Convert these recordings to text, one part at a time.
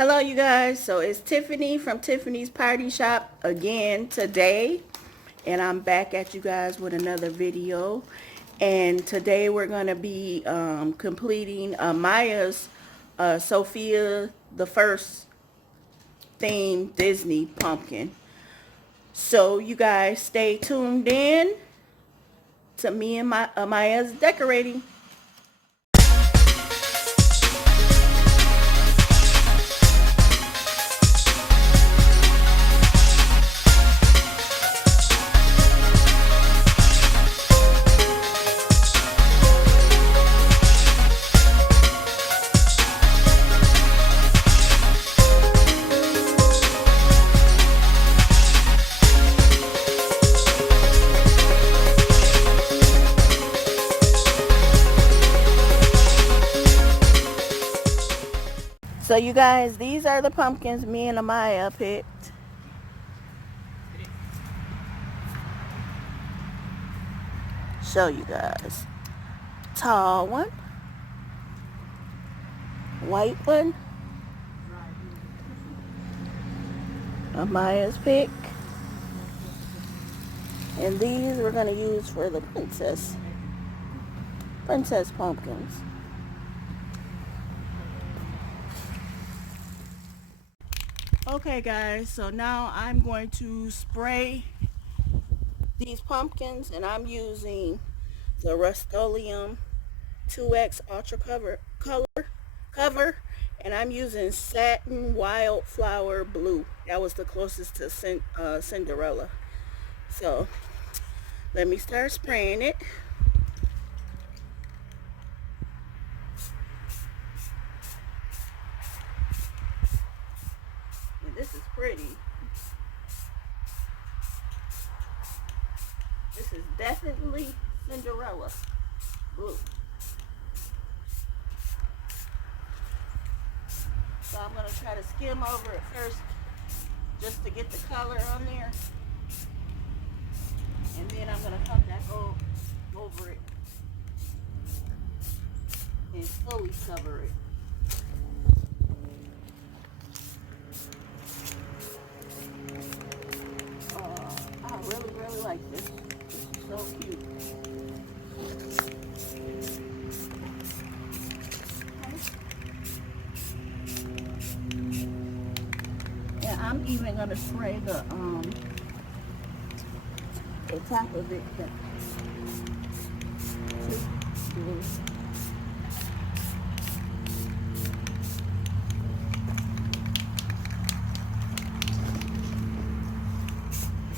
Hello you guys, so it's Tiffany from Tiffany's Party Shop again today, and I'm back at you guys with another video. And today we're going to be completing Maya's Sofia the First theme Disney pumpkin. So you guys stay tuned in to me and Maya's decorating. So you guys, these are the pumpkins me and Amaya picked. Show you guys. Tall one. White one. Amaya's pick. And these we're going to use for the princess pumpkins. Okay guys, so now I'm going to spray these pumpkins, and I'm using the Rust-Oleum 2X Ultra cover, and I'm using Satin Wildflower Blue. That was the closest to Cinderella. So let me start spraying it. This is pretty. This is definitely Cinderella blue. So I'm going to try to skim over it first just to get the color on there. And then I'm going to come back over it and fully cover it. I really like this. This is so cute. Okay. And I'm even gonna spray the top of it.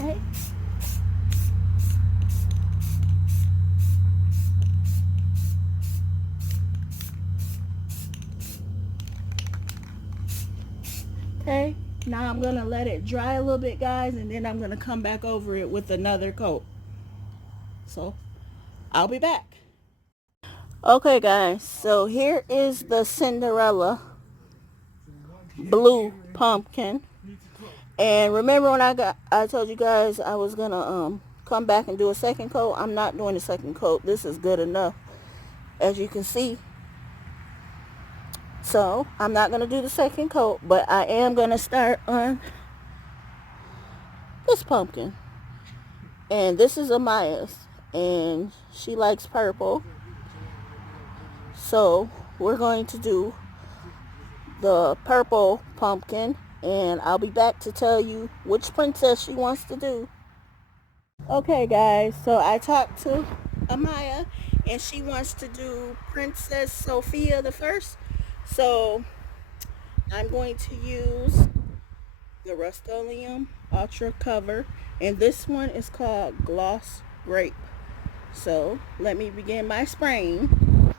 Okay. Okay, now I'm going to let it dry a little bit, guys, and then I'm going to come back over it with another coat. So, I'll be back. Okay, guys, so here is the Cinderella blue pumpkin. And remember when I told you guys I was going to come back and do a second coat? I'm not doing a second coat. This is good enough, as you can see. So, I'm not going to do the second coat, but I am going to start on this pumpkin. And this is Amaya's, and she likes purple. So, we're going to do the purple pumpkin, and I'll be back to tell you which princess she wants to do. Okay, guys, so I talked to Amaya, and she wants to do Princess Sofia the First. So I'm going to use the Rust-Oleum Ultra cover, and this one is called Gloss Grape. So let me begin my spraying.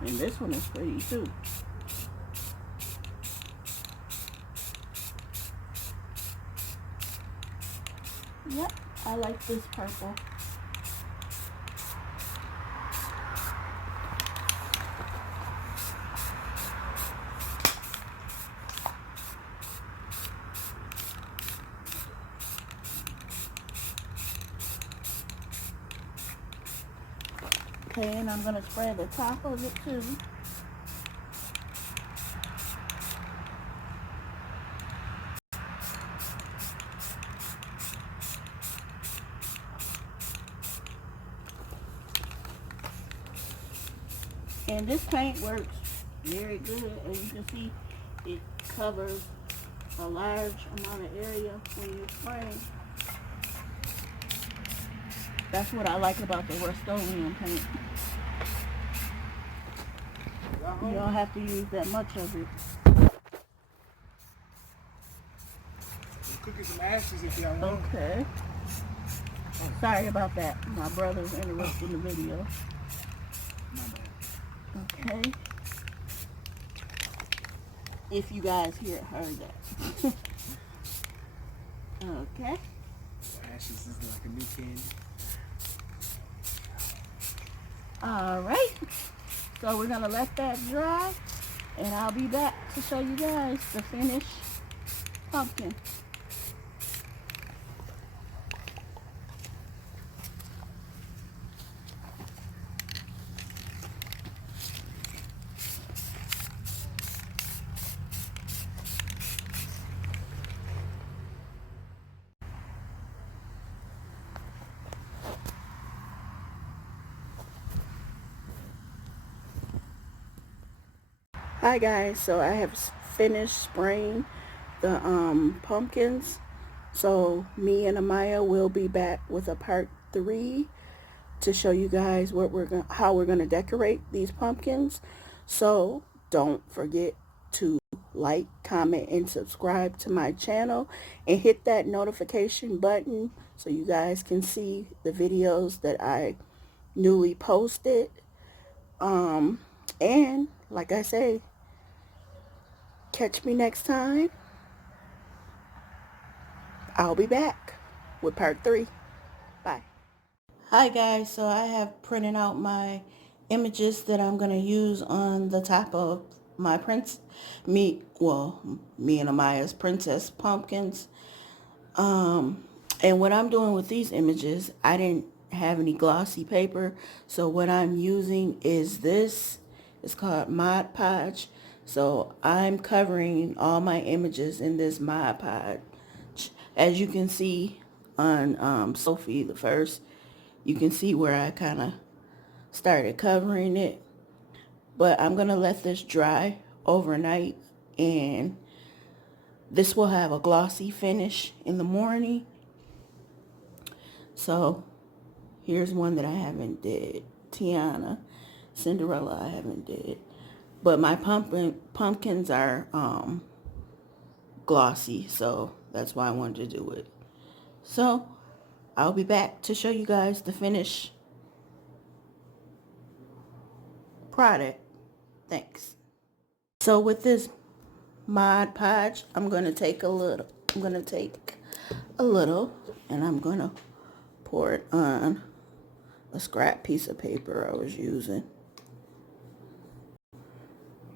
And this one is pretty too. Yep, I like this purple. Okay, and I'm going to spread the top of it too. And this paint works very good. As you can see, it covers a large amount of area when you're spraying. That's what I like about the Rust-Oleum paint. You don't have to use that much of it. Cooking some ashes if y'all want. Okay. Oh, sorry about that. My brother's interrupting the video. My bad. Okay. If you guys heard that. Okay. Ashes is like a new candy. Alright. So we're going to let that dry. And I'll be back to show you guys the finished pumpkin. Hi guys, so I have finished spraying the pumpkins. So me and Amaya will be back with a part 3 to show you guys how we're gonna decorate these pumpkins. So don't forget to like, comment, and subscribe to my channel, and hit that notification button so you guys can see the videos that I newly posted. And like I say, catch me next time. I'll be back with part 3. Bye. Hi guys, so I have printed out my images that I'm going to use on the top of my me and Amaya's princess pumpkins. And what I'm doing with these images, I didn't have any glossy paper, so what I'm using is this. It's called Mod Podge. So I'm covering all my images in this Mod Podge. As you can see on Sophie the first, you can see where I kind of started covering it. But I'm going to let this dry overnight, and this will have a glossy finish in the morning. So here's one that I haven't did. Tiana. Cinderella I haven't did. But my pumpkins are glossy, so that's why I wanted to do it. So I'll be back to show you guys the finished product. Thanks. So with this Mod Podge, I'm going to take a little and I'm going to pour it on a scrap piece of paper I was using.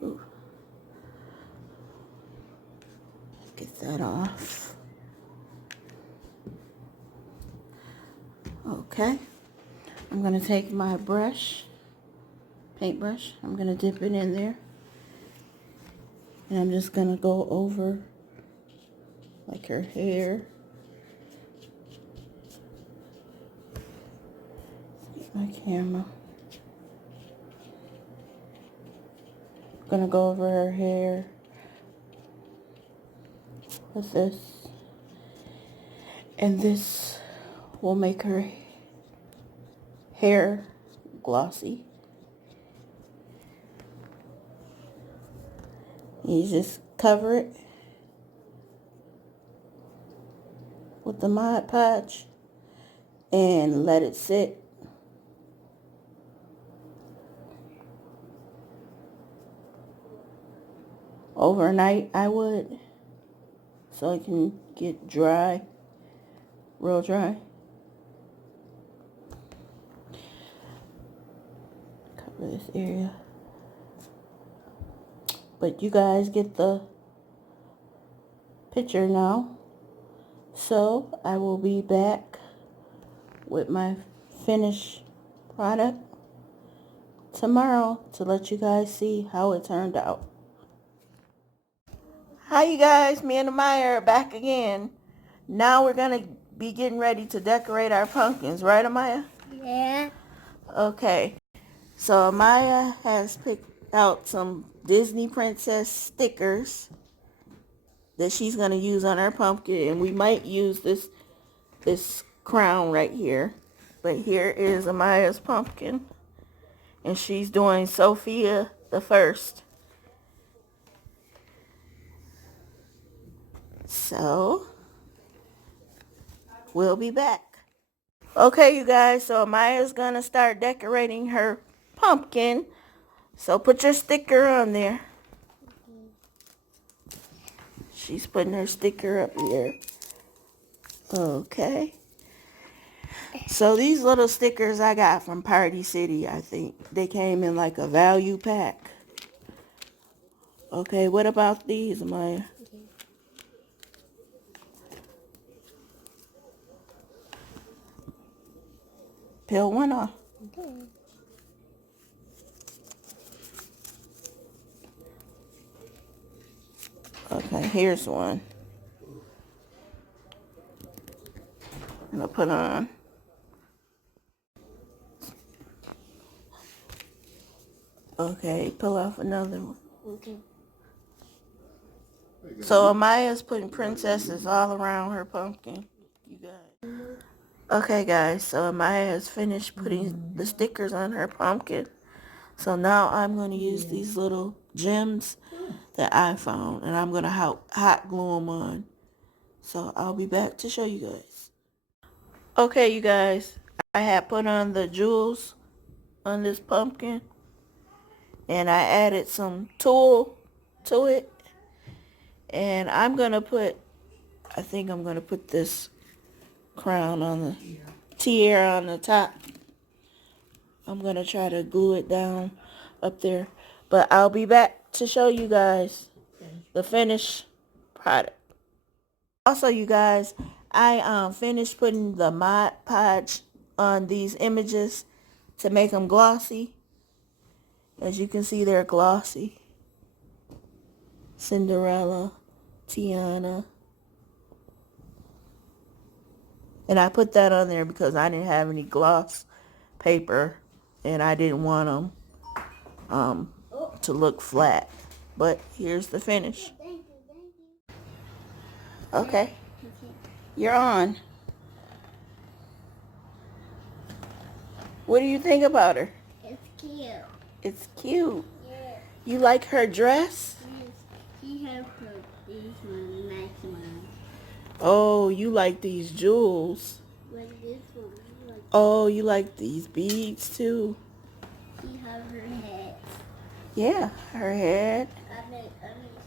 Ooh. Get that off. Okay. I'm going to take my brush, paintbrush. I'm going to dip it in there. And I'm just going to go over like her hair. Get my camera. I'm going to go over her hair with this. And this will make her hair glossy. You just cover it with the Mod Podge and let it sit. Overnight, I would, so it can get dry, real dry. Cover this area. But you guys get the picture now. So I will be back with my finished product. tomorrow to let you guys see how it turned out. Hi you guys, me and Amaya are back again. Now we're going to be getting ready to decorate our pumpkins, right Amaya? Yeah. Okay, so Amaya has picked out some Disney princess stickers that she's going to use on our pumpkin, and we might use this crown right here. But here is Amaya's pumpkin, and she's doing Sofia the first. So, we'll be back. Okay, you guys, so Amaya's going to start decorating her pumpkin. So put your sticker on there. She's putting her sticker up here. Okay. So these little stickers I got from Party City, I think. They came in like a value pack. Okay, what about these, Amaya? Peel one off. Okay. Okay, here's one. I'm gonna put on. Okay, pull off another one. Okay. So Amaya's putting princesses all around her pumpkin. You guys. Okay, guys, so Amaya has finished putting the stickers on her pumpkin. So now I'm going to use these little gems that I found, and I'm going to hot glue them on. So I'll be back to show you guys. Okay, you guys, I had put on the jewels on this pumpkin, and I added some tulle to it. And I'm going to put, I think I'm going to put this crown on the tiara on the top. I'm going to try to glue it down up there. But I'll be back to show you guys the finished product. Also, you guys, I finished putting the Mod Podge on these images to make them glossy. As you can see, they're glossy. Cinderella, Tiana. And I put that on there because I didn't have any gloss paper and I didn't want them to look flat. But here's the finish. Okay, you're on. What do you think about her? It's cute. It's cute. Yeah. You like her dress? Yes. She has put this one, nice one. Oh, you like these jewels. Like this one. Like Oh, you like these beads too. she has her head. Yeah, her head. I made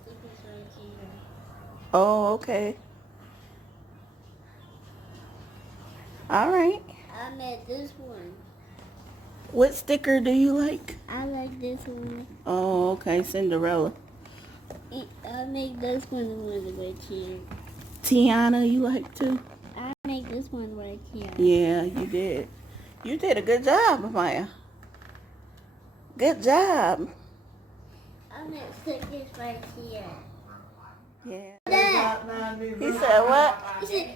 stickers right here. Oh, okay. All right. I made this one. What sticker do you like? I like this one. Oh, okay, Cinderella. I make this one right here. Tiana, you like too? I make this one right here. Yeah, you did. You did a good job, Amaya. Good job. I make stickers right here. Yeah. Dad. He said what?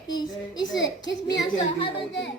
He said, kiss me outside. How about that?